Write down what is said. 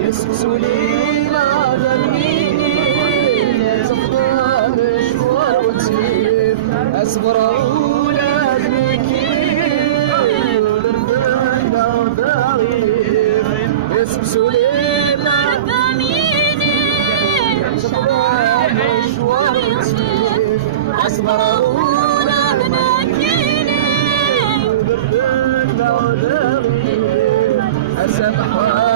يسكسوا لينا ذنبيني تفضل مشوار وتسير أصبر أولاد مكين ورفقنا ضغير يسكسوا لينا ذنبيني تفضل مشوار وتسير أصبر أولاد مكين ورفقنا ضغير أسمح